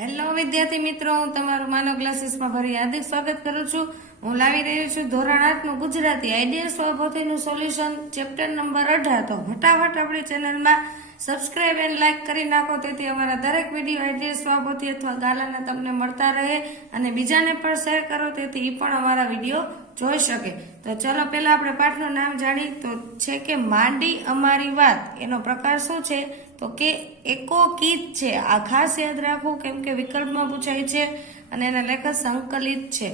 Hello વિદ્યાર્થી મિત્રો, હું તમારું માનવ ક્લાસીસમાં ફરી હાર્દિક સ્વાગત કરું છું. હું લાવી રહ્યો છું ધોરણ આઠનું ગુજરાતી આઈડિયા સ્વભાવનું સોલ્યુશન ચેપ્ટર નંબર અઢાર. તો ફટાફટ આપણી ચેનલમાં સબસ્ક્રાઇબ એન્ડ લાઇક કરી નાખો, તેથી અમારા દરેક વીડિયો આઈડિયા સ્વભોથી અથવા ગાલાના તમને મળતા રહે અને બીજાને પણ શેર કરો, તેથી એ પણ અમારા વીડિયો જોઈ શકે. તો ચલો પહેલા આપણે પાઠનું નામ જાણી તો છે કે માંડી અમારી વાત. એનો પ્રકાર શું છે? તો કે એકોકિત છે. આ ખાસ યાદ રાખવું કેમ કે વિકલ્પમાં પૂછાય છે અને એના લેખક સંકલિત છે.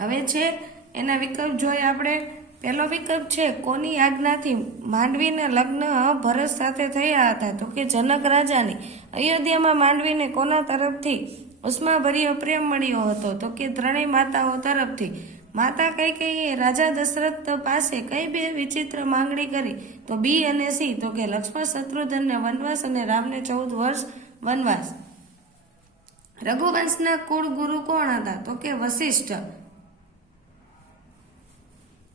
હવે છે એના વિકલ્પ જોઈએ આપણે. પહેલો વિકલ્પ છે, કોની આજ્ઞાથી માંડવીના લગ્ન ભરત સાથે થયા હતા? તો કે જનક રાજાની. અયોધ્યામાં માંડવીને કોના તરફથી ઉષ્માભર્યો પ્રેમ મળ્યો હતો? તો કે ત્રણેય માતાઓ તરફથી. માતા કઈ રાજા દશરથ પાસે કઈ બે વિચિત્ર માંગણી કરી? તો બી અને સી, તો કે લક્ષ્મણ શત્રુધનને વનવાસ અને રામને ચૌદ વર્ષ વનવાસ. રઘુવંશના કુળ ગુરુ કોણ હતા? તો કે વશિષ્ઠ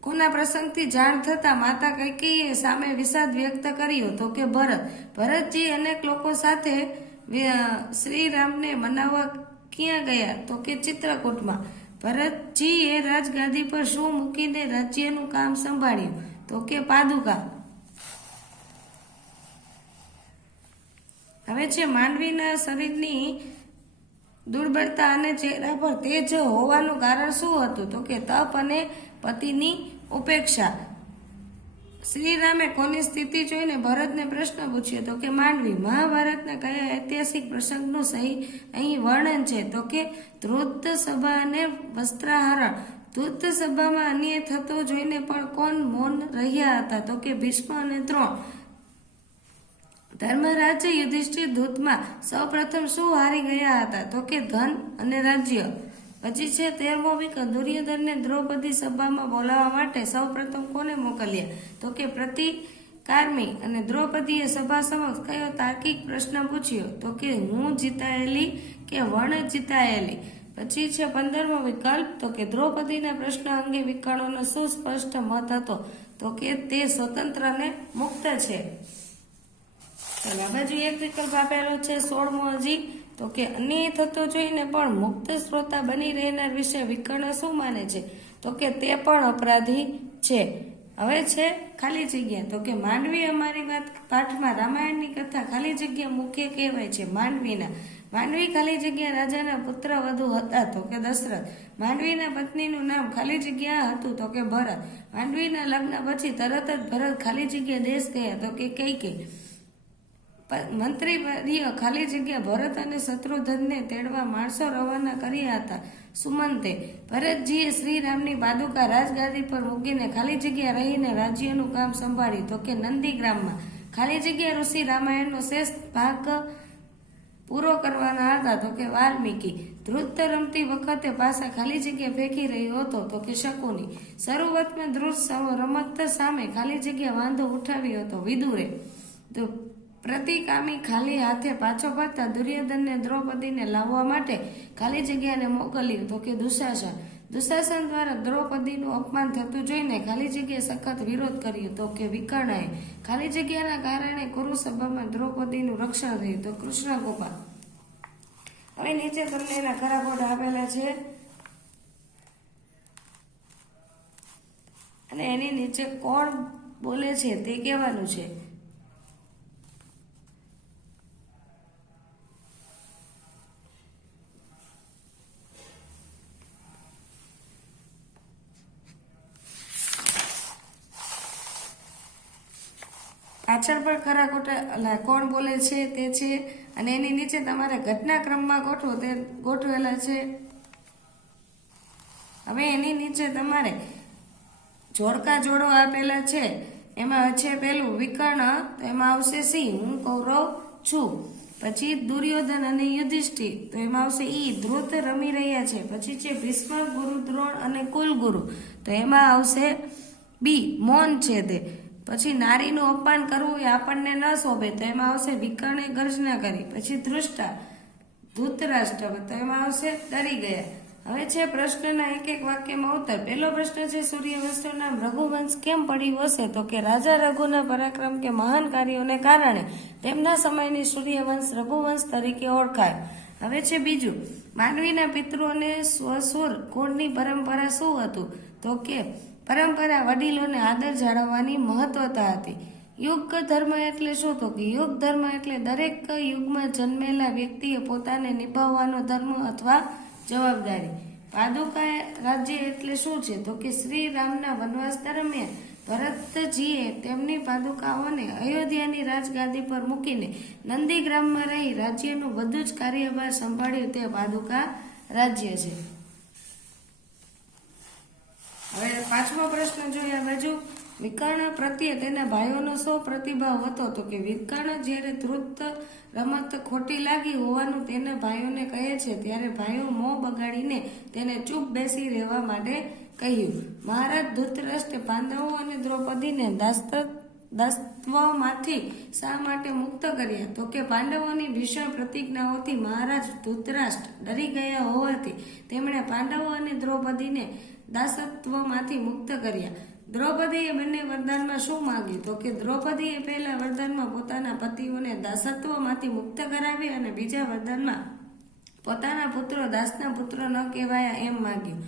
કોના પ્રસંગથી જાણ થતા માતા કૈકેયીએ સામે વિષાદ વ્યક્ત કર્યો. તો કે ભરત. ભરતજી અનેક લોકો સાથે શ્રીરામને મનાવવા ક્યાં ગયા? તો કે ચિત્રકૂટમાં. ભરતજીએ રાજગાદી પર શું મૂકીને રાજ્યનું કામ સંભાળ્યું? તો કે પાદુકા. હવે છે, માનવીના શરીરની દુર્બળતા અને ચહેરા પર તેજ હોવાનું કારણ શું હતું? તો કે તપ અને પતિની ઉપેક્ષા. શ્રીરામે કોની સ્થિતિ જોઈને ભરતને પ્રશ્ન પૂછ્યો તો કે, માંડવી, મહાભારતના કયા ઐતિહાસિક પ્રસંગનું સહી અહીં વર્ણન છે? તો કે ધૃત સભા અને વસ્ત્રાહરણ. ધૃત સભામાં અન્ય થતો જોઈને પણ કોણ મૌન રહ્યા હતા? તો કે, ભીષ્મ અને દ્રોણ. ધર્મરાજે યુધિષ્ઠિર ધૂતમાં સૌપ્રથમ શું હારી ગયા હતા? તો કે, ધન અને રાજ્ય. પછી છે તેરમો વિકલ્પ દુર્યોધનને દ્રૌપદી સભામાં બોલાવવા માટે સૌપ્રથમ કોને મોકલ્યા? તો કે પ્રતિ કાર્મી અને દ્રૌપદીએ સભા સમક્ષ કયો તાર્કિક પ્રશ્ન પૂછ્યો? તો કે હું જીતાયેલી કે વણ જીતાયેલી? પછી છે પંદરમો વિકલ્પ. તો કે દ્રૌપદીના પ્રશ્ન અંગે વિકર્ણોનો સુસ્પષ્ટ મત હતો. તો કે તે સ્વતંત્ર અને મુક્ત છે. ચાલો આ બાજુ એક વિકલ્પ આપેલો છે સોળમો હજી. તો કે અન્યાય થતો જોઈને પણ મુક્ત શ્રોતા બની રહેનાર વિશે વિકર્ણ શું માને છે? તો કે તે પણ અપરાધી છે. હવે છે ખાલી જગ્યા. તો કે માંડવી અમારી વાત પાઠમાં રામાયણની કથા ખાલી જગ્યા મુખ્ય કહેવાય છે માંડવીના. માંડવી ખાલી જગ્યા રાજાના પુત્ર વધુ હતા. તો કે દશરથ. માંડવીના પત્નીનું નામ ખાલી જગ્યા હતું. તો કે ભરત. માંડવીના લગ્ન પછી તરત જ ભરત ખાલી જગ્યા દેશ ગયા. તો કે કઈ કઈ પ- મંત્રી વર્ય ખાલી જગ્યા ભરત અને શત્રુધનને તેડવા માણસો રવાના કર્યા હતા. સુમંતે ભરતજીએ શ્રીરામની પાદુકા રાજગાદી પર મૂકીને ખાલી જગ્યા રહીને રાજ્યનું કામ સંભાળ્યું. તો કે નંદીગ્રામમાં ખાલી જગ્યા ઋષિ રામાયણનો શેષ ભાગ પૂરો કરવાના હતા. તો કે વાલ્મીકી ધ્રુત રમતી વખતે પાસા ખાલી જગ્યા ફેંકી રહ્યો હતો. તો કે શકુની શરૂઆતમાં ધ્રુત રમત સામે ખાલી જગ્યા વાંધો ઉઠાવ્યો હતો. વિદુરે તો પ્રતિકામી ખાલી હાથે પાછો ફરતા દુર્યોધનને દ્રૌપદીને લાવવા માટે ખાલી જગ્યાને મોકલ્યું તો કે દુશાસન. દુશાસન દ્વારા દ્રૌપદીનું અપમાન થતું જોઈને ખાલી જગ્યાએ સખત વિરોધ કર્યો તો કે વિકર્ણએ. ખાલી જગ્યાના કારણે કુરુસભામાં દ્રૌપદીનું રક્ષણ થયું તો કૃષ્ણ ગોપાલ. હવે નીચે તમને એના ખરા ખોટા આપેલા છે. અને એની નીચે કોણ બોલે છે તે કહેવાનું છે. પાછળ પણ ખરા ખોટા કોણ બોલે છે, તે છે, અને એની નીચે તમારે ઘટનાક્રમમાં ગોઠવો, તે ગોઠવેલા છે. હવે એની નીચે તમારે જોડકા જોડો આપેલા છે. એમાં છે પેલું વિકર્ણ, તો એમાં આવશે સિંહ, હું કૌરવ છું. પછી દુર્યોધન અને યુધિષ્ઠિર, તો એમાં આવશે ઈ, ધ્રુત રમી રહ્યા છે. પછી છે ભીષ્મ ગુરુ દ્રોણ અને કુલગુરુ, તો એમાં આવશે બી, મૌન છે તે પછી નારીનું અપમાન કરવું એ આપણને ન શોભે, તો એમાં આવશે વિકર્ણે ગર્જના કરી, પછી ધૃષ્ટા, ધૂતરાષ્ટ્ર, તો એમાં આવશે ડરી ગયા. હવે છે પ્રશ્નના એક એક વાક્યમાં ઉત્તર. પહેલો પ્રશ્ન છે સૂર્યવંશનું નામ રઘુવંશ કેમ પડ્યું હશે તો કે રાજા રઘુના પરાક્રમ કે મહાન કાર્યોને કારણે તેમના સમયની સૂર્યવંશ રઘુવંશ તરીકે ઓળખાય. હવે છે બીજું. માનવીના પિતૃઓને સ્વસુર કુળની પરંપરા શું હતું? તો કે પરંપરા વડીલોને આદર જાળવવાની મહત્વતા હતી. યુગ ધર્મ એટલે શું તો કે યુગ ધર્મ એટલે દરેક યુગમાં જન્મેલા વ્યક્તિએ પોતાને નિભાવવાનો ધર્મ અથવા જવાબદારી. પાદુકા રાજ્ય એટલે શું છે તો કે શ્રી રામના વનવાસ દરમિયાન ભરતજીએ તેમની પાદુકાઓને અયોધ્યાની રાજગાદી પર મૂકીને નંદીગ્રામમાં રહી રાજ્યનું બધું જ કાર્યભાર સંભાળ્યું તે પાદુકા રાજ્ય છે. હવે પાંચમો પ્રશ્ન જોઈએ બાજુ વિકર્ણ પ્રત્યે તેના ભાઈઓનો શો પ્રતિભાવ હતો, તો કે વિકર્ણ જ્યારે તૃપ્ત રમત ખોટી લાગી હોવાનું તેના ભાઈઓને કહે છે, ત્યારે ભાઈઓ મોં બગાડીને તેને ચૂપ બેસી રહેવા માટે કહ્યું. મહારાજ ધૃતરાષ્ટ્રે પાંડવો અને દ્રૌપદીને દાસ્ત, દાસ્ત્વમાંથી શા માટે મુક્ત કર્યા? તો કે પાંડવોની ભીષણ પ્રતિજ્ઞાઓથી મહારાજ ધૃતરાષ્ટ્ર ડરી ગયા હોવાથી તેમણે પાંડવો અને દ્રૌપદીને દાસત્વમાંથી મુક્ત કર્યા. દ્રૌપદીએ બંને વરદાનમાં શું માગ્યું? તો કે દ્રૌપદીએ પહેલા વરદાનમાં પોતાના પતિઓને દાસત્વમાંથી મુક્ત કરાવી અને બીજા વરદાનમાં પોતાના પુત્રો, દાસના પુત્રો ન કહેવાયા એમ માંગ્યું.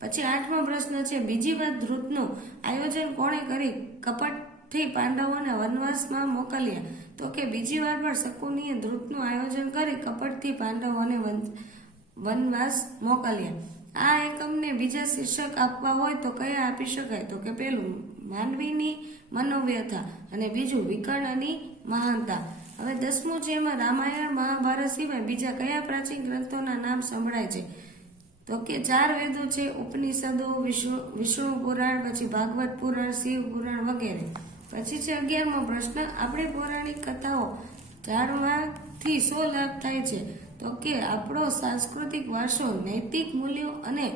પછી આઠમો પ્રશ્ન છે, બીજી વાત ધ્રુતનું આયોજન કોણે કરી? કપટથી પાંડવોને વનવાસમાં મોકલ્યા. તો કે બીજી વાર પણ શકુનીએ ધ્રુતનું આયોજન કરી કપટથી પાંડવોને વનવાસ મોકલ્યા. આ એકમને બીજા શીર્ષક આપવા હોય તો કયા આપી શકાય? તો કે પેલું, માનવીની મનોવ્યથા અને બીજું, વિકર્ણની મહાનતા. હવે દસમું છે એમાં રામાયણ મહાભારત સિવાય બીજા કયા પ્રાચીન ગ્રંથોના નામ સંભળાય છે? તો કે ચાર વેદો છે, ઉપનિષદો, વિષ્ણુ વિષ્ણુ પુરાણ, પછી ભાગવત પુરાણ, શિવ પુરાણ વગેરે. પછી છે અગિયારમો પ્રશ્ન. આપણી પૌરાણિક કથાઓ ચારમાંથી સો લાભ થાય છે. તો કે આપણો સાંસ્કૃતિક વારસો નૈતિક મૂલ્યો અને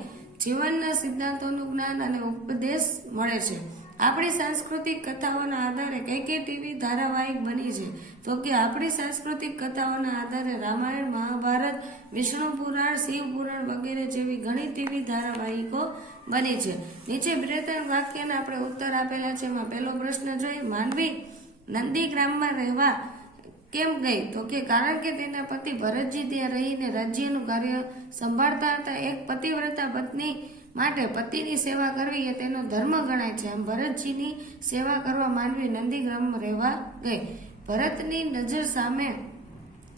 જીવનના સિદ્ધાંતોનું જ્ઞાન અને ઉપદેશ મળે છે. આપણી સાંસ્કૃતિક કથાઓના આધારે કઈ કઈ ટીવી ધારાવાહિક બની છે? તો કે આપણી સાંસ્કૃતિક કથાઓના આધારે રામાયણ, મહાભારત, વિષ્ણુ પુરાણ, શિવ પુરાણ વગેરે જેવી ઘણી ટીવી ધારાવાહિકો બની છે. નીચે બે ત્રણ વાક્યના આપણે ઉત્તર આપેલા છે. એમાં પહેલો પ્રશ્ન જોઈએ, માનવી નંદીગ્રામમાં રહેવા કેમ ગઈ? તો કે કારણ કે તેના પતિ ભરતજી ત્યાં રહીને રાજ્યનું કાર્ય સંભાળતા હતા. એક પતિવ્રતા પત્ની માટે પતિની સેવા કરવી એ તેનો ધર્મ ગણાય છે. આમ ભરતજીની સેવા કરવા માનવી નંદીગ્રામમાં રહેવા ગઈ. ભરતની નજર સામે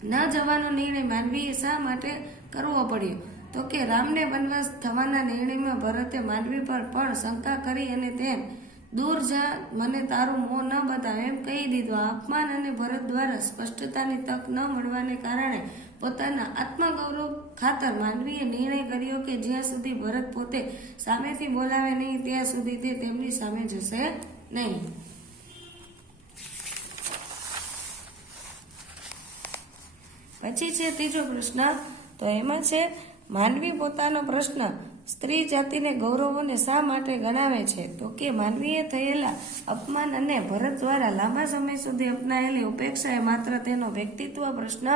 ન જવાનો નિર્ણય માનવીએ શા માટે કરવો પડ્યો? તો કે રામને વનવાસ થવાના નિર્ણયમાં ભરતે માનવી પર પણ શંકા કરી અને તેમ દૂર જા, મને તારું મોં ન બતાવ એમ કહી દીધું. અપમાન અને ભરત દ્વારા સ્પષ્ટતાની તક ન મળવાને કારણે પોતાના આત્મગૌરવ ખાતર માનવીએ નિર્ણય કર્યો કે જ્યાં સુધી ભરત પોતે સામેથી બોલાવે નહીં, ત્યાં સુધી તે તેમની સામે જશે નહીં. પછી છે ત્રીજો પ્રશ્ન. તો એમાં છે, માનવી પોતાનો પ્રશ્ન સ્ત્રી જાતિને ગૌરવોને શા માટે ગણાવે છે? તો કે માનવીએ થયેલા અપમાન અને ભરત દ્વારા લાંબા સમય સુધી અપનાયેલી ઉપેક્ષાએ માત્ર તેનો વ્યક્તિત્વ પ્રશ્ન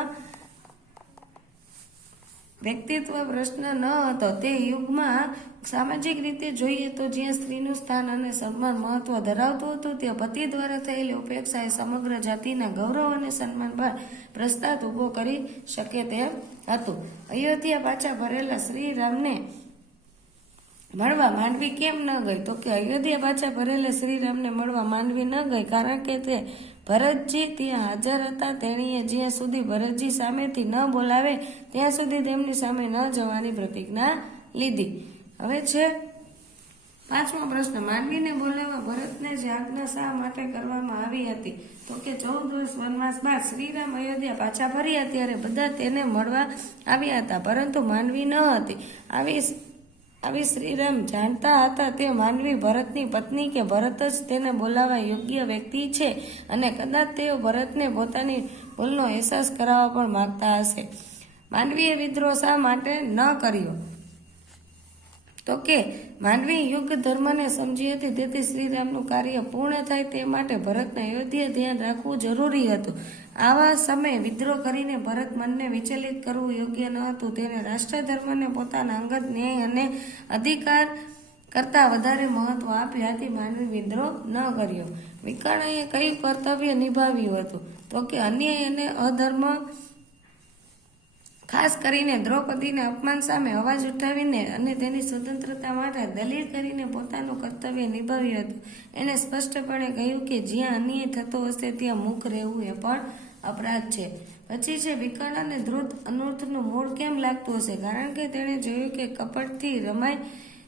વ્યક્તિત્વ પ્રશ્ન ન હતો. તે યુગમાં સામાજિક રીતે જોઈએ તો જ્યાં સ્ત્રીનું સ્થાન અને સન્માન મહત્વ ધરાવતું હતું, ત્યાં પતિ દ્વારા થયેલી ઉપેક્ષાએ સમગ્ર જાતિના ગૌરવ અને સન્માન પર પ્રસ્તાત ઊભો કરી શકે તેમ હતું. અયોધ્યા પાછા ભરેલા શ્રી રામને મળવા માંડવી કેમ ન ગઈ? તો કે અયોધ્યા પાછા ભરેલે શ્રીરામને મળવા માંડવી ન ગઈ, કારણ કે તે ભરતજી ત્યાં હાજર હતા. તેણીએ જ્યાં સુધી ભરતજી સામેથી ન બોલાવે, ત્યાં સુધી તેમની સામે ન જવાની પ્રતિજ્ઞા લીધી. હવે છે, પાંચમો પ્રશ્ન. માનવીને બોલાવવા ભરતને જ આજ્ઞા શા માટે કરવામાં આવી હતી? તો કે ચૌદ વર્ષ વનવાસ બાદ શ્રીરામ અયોધ્યા પાછા ફર્યા ત્યારે બધા તેને મળવા આવ્યા હતા, પરંતુ માનવી ન હતી. આવી આવી શ્રીરામ જાણતા હતા તે માનવી ભરતની પત્ની કે ભરત જ તેને બોલાવવા યોગ્ય વ્યક્તિ છે અને કદાચ તેઓ ભરતને પોતાની ભૂલનો અહેસાસ કરાવવા પણ માંગતા હશે. માનવીએ વિદ્રોહ શા માટે ન કર્યો? તો કે માનવી યુગ ધર્મને સમજી હતી, તેથી શ્રીરામનું કાર્ય પૂર્ણ થાય તે માટે ભરતને અયોધ્યા ધ્યાન રાખવું જરૂરી હતું. આવા સમયે વિદ્રોહ કરીને ભરત મનને વિચલિત કરવું યોગ્ય ન હતું. તેને રાષ્ટ્ર ધર્મને પોતાના અંગત ન્યાય અને અધિકાર કરતાં વધારે મહત્વ આપ્યું આથી માનવી વિદ્રોહ ન કર્યો. વિકર્ણએ કયું કર્તવ્ય નિભાવ્યું હતું? તો કે, અન્યાય અને અધર્મ ખાસ કરીને દ્રૌપદીને અપમાન સામે અવાજ ઉઠાવીને અને તેની સ્વતંત્રતા માટે દલીલ કરીને પોતાનું કર્તવ્ય નિભાવ્યું હતું. એણે સ્પષ્ટપણે કહ્યું કે જ્યાં અન્યાય થતો હશે, ત્યાં મુખ રહેવું એ પણ અપરાધ છે. પછી છે વિકર્ણ અને ધ્રુત અનૂર્થનું મૂળ કેમ લાગતું હશે? કારણ કે તેણે જોયું કે કપટથી રમાઈ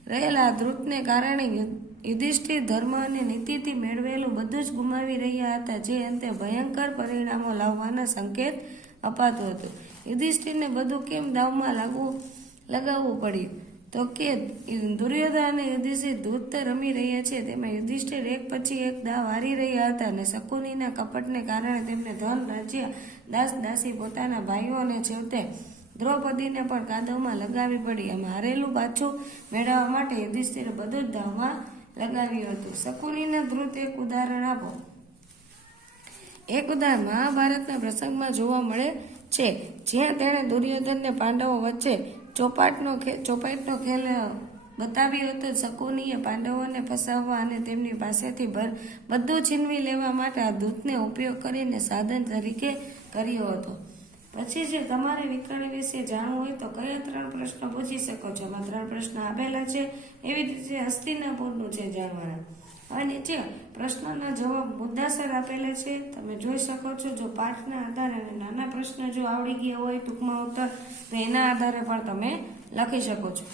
રહેલા ધ્રુતને કારણે યુધિષ્ઠિર ધર્મ અને નીતિથી મેળવેલું બધું જ ગુમાવી રહ્યા હતા, જે અંતે ભયંકર પરિણામો લાવવાના સંકેત અપાતું હતું. યુધિષ્ઠિરને બધું કેમ દાવમાં લાગવું લગાવવું પડ્યું? તો કે, દુર્યોધન અને યુધિષ્ઠિર ધૂત રમી રહ્યા છે, તેમાં યુધિષ્ઠિર એક પછી એક દાવ હારી રહ્યા હતા અને શકુનીના કપટને કારણે તેમને ધન, રાજ્ય, દાસ, દાસી પોતાના ભાઈઓ અને છેવટે દ્રૌપદીને પણ કાદવમાં લગાવી પડી. એમ હારેલું પાછું મેળવવા માટે યુધિષ્ઠિરે બધું જ દાવમાં લગાવ્યું હતું. શકુનીના ધૃત એક ઉદાહરણ આપો. એક ઉદાહરણ, મહાભારતના પ્રસંગમાં જોવા મળે છે. જ્યાં તેણે દુર્યોધનને પાંડવો વચ્ચે ચોપાટનો ચોપાટનો ખેલ બતાવ્યો હતો, શકુનીએ પાંડવોને ફસાવવા અને તેમની પાસેથી બધું છીનવી લેવા માટે આ દૂતને ઉપયોગ કરીને સાધન તરીકે કર્યો હતો. પછી જે તમારે વિકર્ણ વિશે જાણવું હોય તો કયા ત્રણ પ્રશ્નો પૂછી શકો છો? એમાં ત્રણ પ્રશ્ન આપેલા છે. એવી રીતે હસ્તિનાપુરનું છે જાણવાના. હવે નીચે પ્રશ્નના જવાબ મુદ્દાસર આપેલા છે, તમે જોઈ શકો છો, જો પાઠના આધારે અને નાના પ્રશ્ન જો આવડી ગયા હોય ટૂંકમાં ઉત્તર, તો એના આધારે પણ તમે લખી શકો છો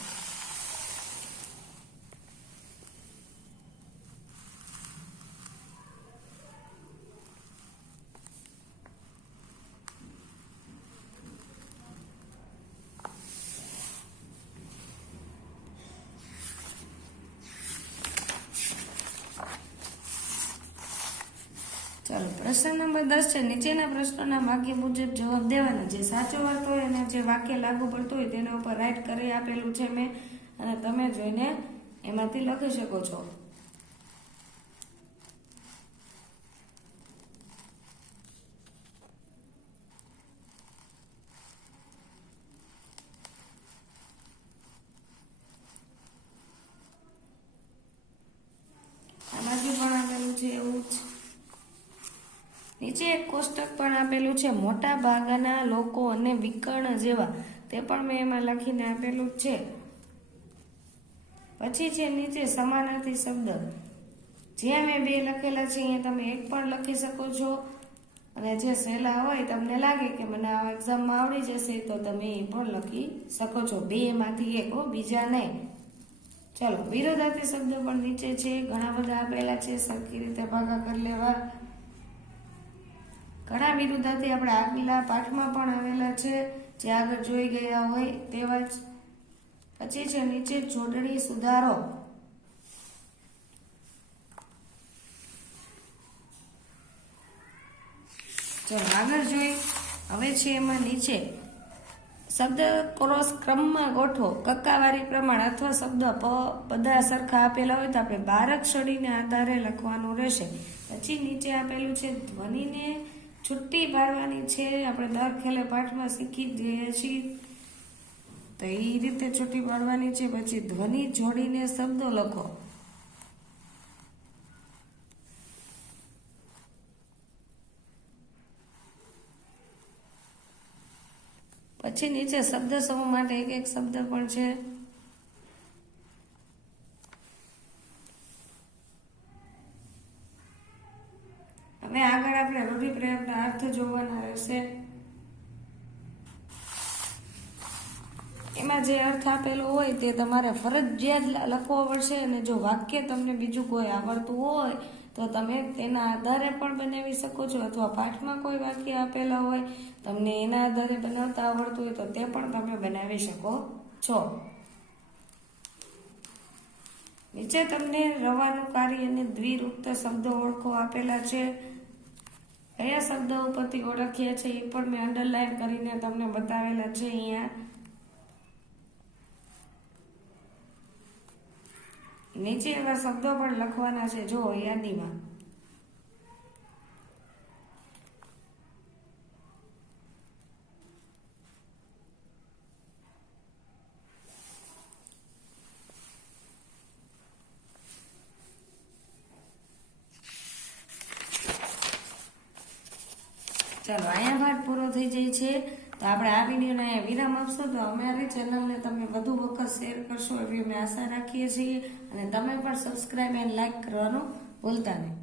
ચાલો પ્રશ્ન નંબર દસ છે. નીચેના પ્રશ્નોના વાક્ય મુજબ જવાબ દેવાના. જે સાચો વાત હોય અને જે વાક્ય લાગુ પડતું હોય તેના ઉપર રાઈટ કરી આપેલું છે મેં. અને તમે જોઈને એમાંથી લખી શકો છો. આમાંથી પણ આપેલું છે એવું જ. નીચે એક કોષ્ટક પણ આપેલું છે, મોટા ભાગના લોકો અને વિકર્ણ જેવા. તે પણ મેં એમાં લખીને આપેલું છે. પછી છે નીચે સમાનાર્થી શબ્દ. જ્યાં મેં બે લખેલા છે, અહીંયા તમે એક પણ લખી શકો છો. અને જે સહેલા હોય, તમને લાગે કે મને આ એક્ઝામમાં આવડી જશે, તો તમે એ પણ લખી શકો છો. બે માંથી એક, હો, બીજા નહીં. ચલો, વિરોધાર્થી શબ્દ પણ નીચે છે. ઘણા બધા આપેલા છે, સરખી રીતે ભાગા કરી લેવા. ઘણા વિરુદ્ધાર્થી આપણે આગલા પાઠમાં પણ આવેલા છે. જે આગળ જોઈ ગયા હોય તેવા જ પછી છે નીચે જોડણી સુધારો. ચલો આગળ જોઈ, હવે છે એમાં નીચે. શબ્દ ક્રોસ ક્રમમાં ગોઠવો. કક્કાવારી પ્રમાણ અથવા શબ્દ બધા સરખા આપેલા હોય તો આપણે બારક છડીને આધારે લખવાનું રહેશે. પછી નીચે આપેલું છે ધ્વનિને છુટ્ટી પાડવાની છે. આપણે દર ખેલે પાઠમાં શીખી જ ગયા છીએ. તો એ રીતે છુટ્ટી પાડવાની છે. પછી ધ્વનિ જોડીને શબ્દો લખો. પછી નીચે શબ્દ સમૂહ માટે એક એક શબ્દ પણ છે હવે આગળ આપણે રૂઢિપ્રયોગના અર્થ જોવાના રહેશે એમાં જે અર્થ આપેલો હોય તે તમારે ફરજિયાત લખવો પડશે અને જો વાક્ય તમને બીજું કોઈ આવડતું હોય, તો તમે તેના આધારે પણ બનાવી શકો છો. અથવા પાઠમાં કોઈ વાક્ય આપેલા હોય, તમને એના આધારે બનાવતા આવડતું હોય, તો તે પણ તમે બનાવી શકો છો. નીચે તમને રવાનું કાર્ય અને દ્વિરુક્ત શબ્દો ઓળખો આપેલા છે. કયા શબ્દો ઉપરથી ઓળખ્યા છે એ પણ મેં અંડરલાઈન કરીને તમને બતાવેલા છે અહીંયા. નીચે એવા શબ્દો પણ લખવાના છે. જો, યાદીમાં. ચાલો, અહીંયા ભાગ પૂરો થઈ જાય છે. તો આપણે આ વિડીયોને વિરામ આપશો. તો અમારી ચેનલને તમે વધુ વખત શેર કરશો એવી અમે આશા રાખીએ છીએ. અને તમે પણ સબસ્ક્રાઈબ એન્ડ લાઈક કરવાનું ભૂલતા નહીં.